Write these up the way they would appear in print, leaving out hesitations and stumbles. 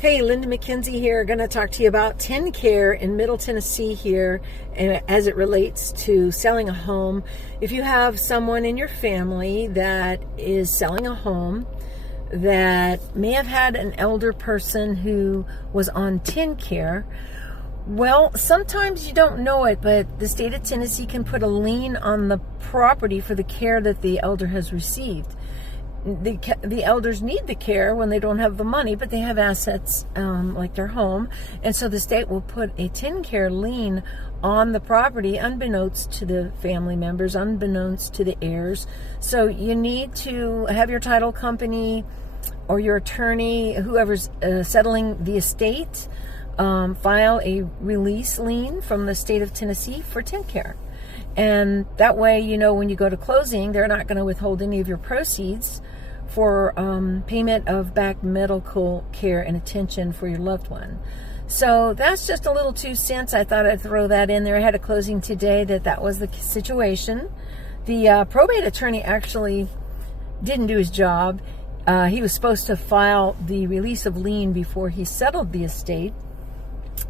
Hey, Linda Mckenzie here. Going to talk to you about TennCare in Middle Tennessee here, and as it relates to selling a home. If you have someone in your family that is selling a home that may have had an elder person who was on TennCare, well, sometimes you don't know it, but the state of Tennessee can put a lien on the property for the care that the elder has received. The elders need the care when they don't have the money, but they have assets like their home, and so the state will put a TennCare lien on the property unbeknownst to the family members, unbeknownst to the heirs. So you need to have your title company or your attorney, whoever's settling the estate, file a release lien from the state of Tennessee for TennCare. And that way, you know, when you go to closing, they're not going to withhold any of your proceeds for payment of back medical care and attention for your loved one. So that's just a little 2 cents. I thought I'd throw that in there. I had a closing today that was the situation. The probate attorney actually didn't do his job. He was supposed to file the release of lien before he settled the estate.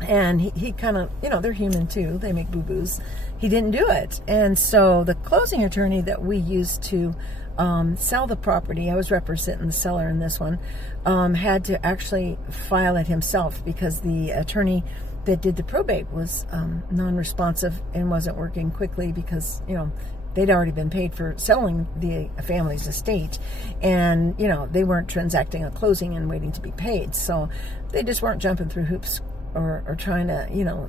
And he kind of, you know, they're human too. They make boo-boos. He didn't do it. And so the closing attorney that we used to sell the property, I was representing the seller in this one, had to actually file it himself because the attorney that did the probate was non-responsive and wasn't working quickly because, you know, they'd already been paid for selling the family's estate, and, you know, they weren't transacting a closing and waiting to be paid. So they just weren't jumping through hoops or trying to, you know,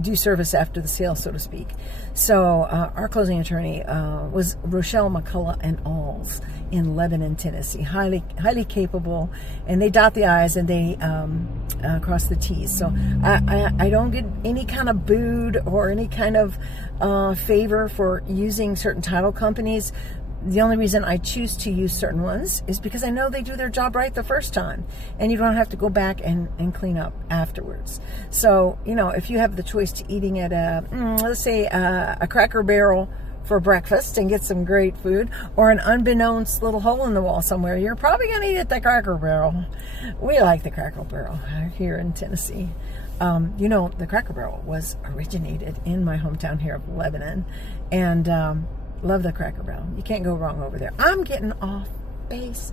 do service after the sale, so to speak. So our closing attorney was Rochelle McCullough and Alls in Lebanon, Tennessee. Highly capable, and they dot the I's and they cross the T's. So I don't get any kind of booed or any kind of favor for using certain title companies. The only reason I choose to use certain ones is because I know they do their job right the first time, and you don't have to go back and clean up afterwards. So, you know, if you have the choice to eating at let's say a Cracker Barrel for breakfast and get some great food, or an unbeknownst little hole in the wall somewhere, you're probably going to eat at the Cracker Barrel. We like the Cracker Barrel here in Tennessee. You know, the Cracker Barrel was originated in my hometown here of Lebanon, and love the Cracker Barrel. You can't go wrong over there. I'm getting off base,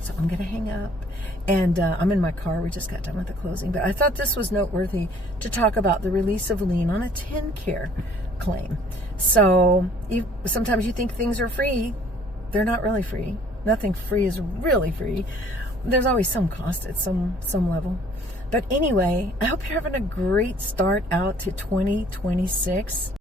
so I'm going to hang up. And I'm in my car. We just got done with the closing. But I thought this was noteworthy to talk about the release of lien on a TennCare claim. So sometimes you think things are free. They're not really free. Nothing free is really free. There's always some cost at some level. But anyway, I hope you're having a great start out to 2026.